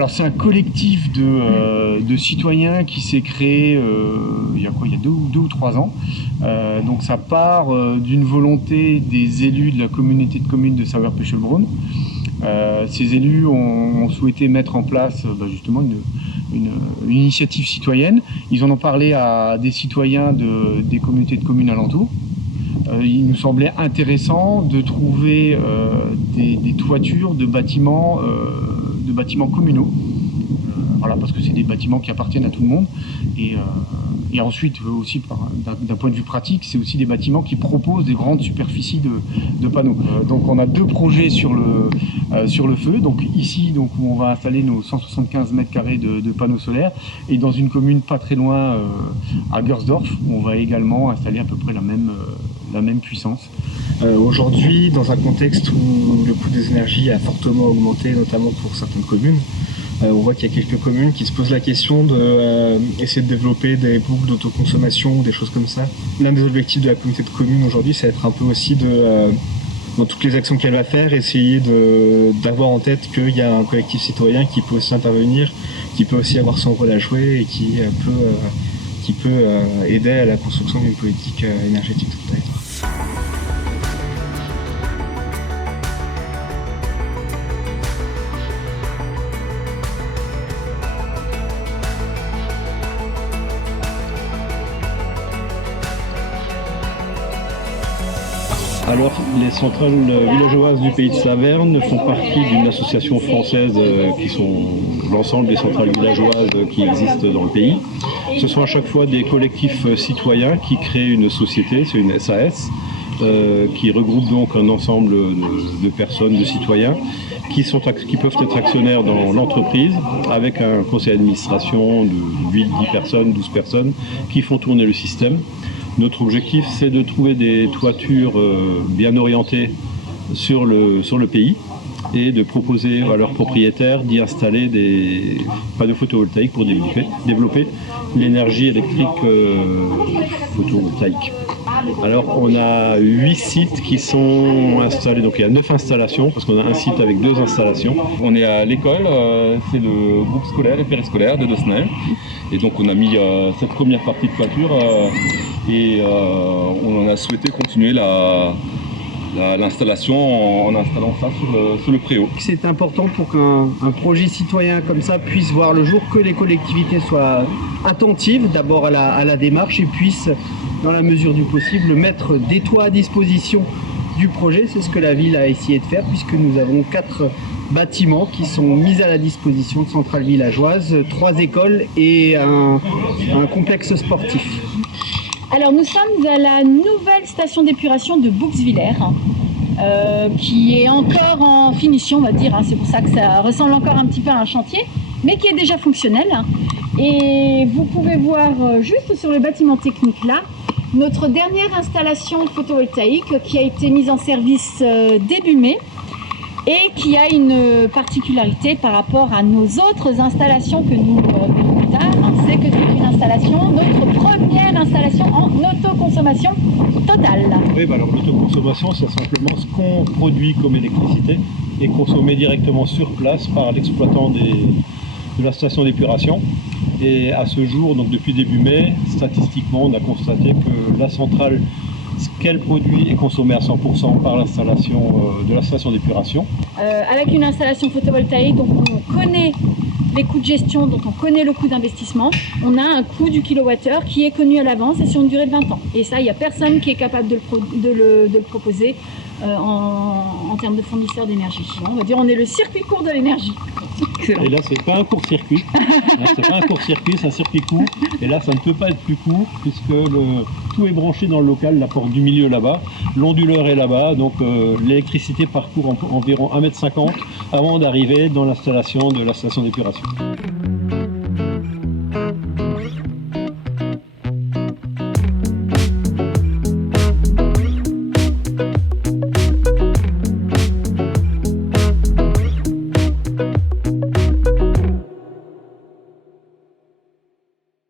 Alors c'est un collectif de citoyens qui s'est créé il y a 2 ou 3 ans. Donc ça part d'une volonté des élus de la communauté de communes de Sauer-Pechelbronn. Ces élus ont souhaité mettre en place justement une initiative citoyenne. Ils en ont parlé à des citoyens des communautés de communes alentours. Il nous semblait intéressant de trouver des toitures de bâtiments communaux. Voilà, parce que c'est des bâtiments qui appartiennent à tout le monde. Et ensuite, aussi, d'un point de vue pratique, c'est aussi des bâtiments qui proposent des grandes superficies de panneaux. Donc on a 2 projets sur le feu. Donc ici, où on va installer nos 175 mètres carrés de panneaux solaires. Et dans une commune pas très loin, à Gersdorf, où on va également installer à peu près la même puissance. Aujourd'hui, dans un contexte où le coût des énergies a fortement augmenté, notamment pour certaines communes, on voit qu'il y a quelques communes qui se posent la question d'essayer de développer des boucles d'autoconsommation ou des choses comme ça. L'un des objectifs de la communauté de communes aujourd'hui, c'est d'être un peu aussi dans toutes les actions qu'elle va faire, essayer d'avoir en tête qu'il y a un collectif citoyen qui peut aussi intervenir, qui peut aussi avoir son rôle à jouer et qui peut aider à la construction d'une politique énergétique sur le territoire. Alors, les centrales villageoises du pays de Saverne font partie d'une association française qui sont l'ensemble des centrales villageoises qui existent dans le pays. Ce sont à chaque fois des collectifs citoyens qui créent une société, c'est une SAS, qui regroupe donc un ensemble de personnes, de citoyens, qui peuvent être actionnaires dans l'entreprise, avec un conseil d'administration de 8, 10 personnes, 12 personnes, qui font tourner le système. Notre objectif, c'est de trouver des toitures bien orientées sur le pays et de proposer à leurs propriétaires d'y installer des panneaux photovoltaïques pour développer l'énergie électrique photovoltaïque. Alors on a 8 sites qui sont installés, donc il y a 9 installations, parce qu'on a un site avec 2 installations. On est à l'école, c'est le groupe scolaire et périscolaire de Dosnay. Et donc on a mis cette première partie de toiture et on en a souhaité continuer l'installation en installant ça sur le préau. C'est important pour qu'un projet citoyen comme ça puisse voir le jour, que les collectivités soient attentives d'abord à la démarche et puissent, dans la mesure du possible, mettre des toits à disposition du projet. C'est ce que la ville a essayé de faire, puisque nous avons 4 bâtiments qui sont mis à la disposition de centrales villageoises, 3 écoles et un complexe sportif. Alors nous sommes à la nouvelle station d'épuration de Bouxwiller, qui est encore en finition, on va dire, c'est pour ça que ça ressemble encore un petit peu à un chantier, mais qui est déjà fonctionnel. Et vous pouvez voir juste sur le bâtiment technique là, notre dernière installation photovoltaïque qui a été mise en service début mai et qui a une particularité par rapport à nos autres installations que nous verrons plus tard, c'est que c'est une installation, notre première installation en autoconsommation totale. Oui, alors l'autoconsommation, c'est simplement ce qu'on produit comme électricité et consommé directement sur place par l'exploitant de la station d'épuration. Et à ce jour, donc depuis début mai, statistiquement, on a constaté que la centrale, ce qu'elle produit est consommé à 100% par l'installation de la station d'épuration. Avec une installation photovoltaïque, donc on connaît les coûts de gestion, donc on connaît le coût d'investissement. On a un coût du kilowattheure qui est connu à l'avance et sur une durée de 20 ans. Et ça, il n'y a personne qui est capable de le proposer en termes de fournisseur d'énergie. On va dire on est le circuit court de l'énergie. Et là, c'est pas un court-circuit, c'est pas un court-circuit, c'est un circuit court. Et là, ça ne peut pas être plus court puisque tout est branché dans le local, la porte du milieu là-bas, l'onduleur est là-bas, donc l'électricité parcourt environ 1,50 m avant d'arriver dans l'installation de la station d'épuration.